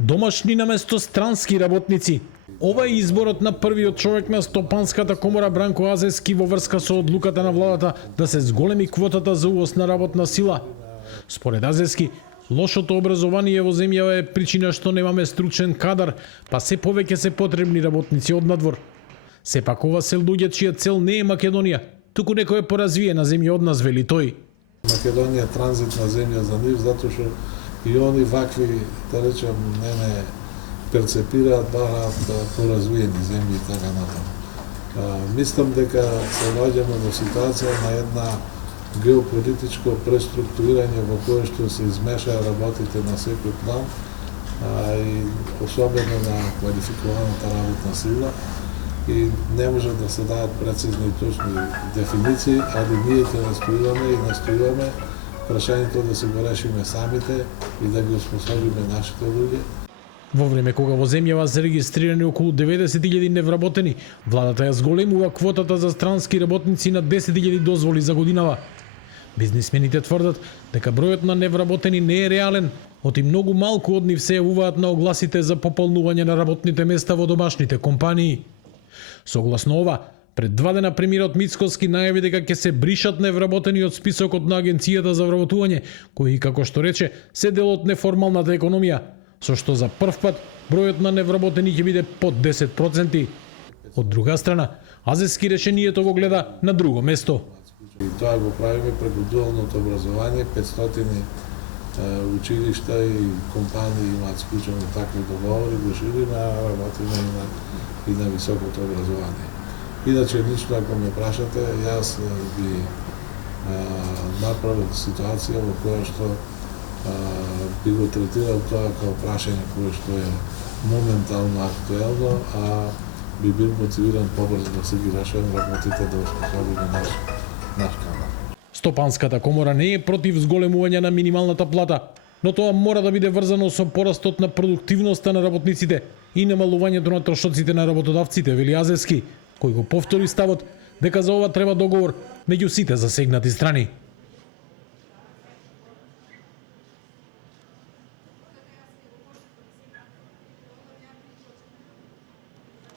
Домашни наместо странски работници. Ова е изборот на првиот човек на Стопанската комора Бранко Азески во врска со одлуката на владата да се зголеми квотата за увоз на работна сила. Според Азески, лошото образование во земјава е причина што немаме стручен кадар, па се повеќе се потребни работници од надвор. Сепак ова се луѓе чија цел не е Македонија, туку некоја поразвиена земја од нас, вели тој. Македонија е транзитна земја за нив, затоа што и они вакви, да речем, не перцепираат, бараат поразвиени земји и така натаму. Мислам дека се наоѓаме во ситуација на една геополитичко преструктурирање во кое што се измешаа работите на секој план, и особено на квалификованата работна сила, и не може да се дадат прецизни и точни дефиниции, али ние ќе настојуваме прашањето да се го решиме самите и да ги оспособиме нашите луѓе. Во време кога во земјава се регистрирани околу 90.000 невработени, владата ја зголемува квотата за странски работници на 10.000 дозволи за годинава. Бизнисмените тврдат дека бројот на невработени не е реален, оти многу малку од нив се јавуваат на огласите за пополнување на работните места во домашните компании. Согласно ова, пред 2 дена премиерот Мицкоски најави дека ќе се бришат невработени од списокот на Агенцијата за вработување, кои, како што рече, се дел од неформалната економија, со што за прв пат бројот на невработени ќе биде под 10%. Од друга страна, Азески решението го гледа на друго место. И тоа го правиме преку дуалното образование, 500 училишта и компании имаат склучени такви договори, го шириме, а работиме и на високото образование. Иначе, лично ако ме прашате, јас би направил ситуација во која што би го третирал тоа како прашање кое што е моментално актуелно, а би бил мотивиран побрзо да се ги решавам работите да оспособиме наш кадар. Стопанската комора не е против зголемување на минималната плата, но тоа мора да биде врзано со порастот на продуктивноста на работниците и намалувањето на трошоците на работодавците, вели Азески, кој го повтори ставот дека за ова треба договор меѓу сите засегнати страни.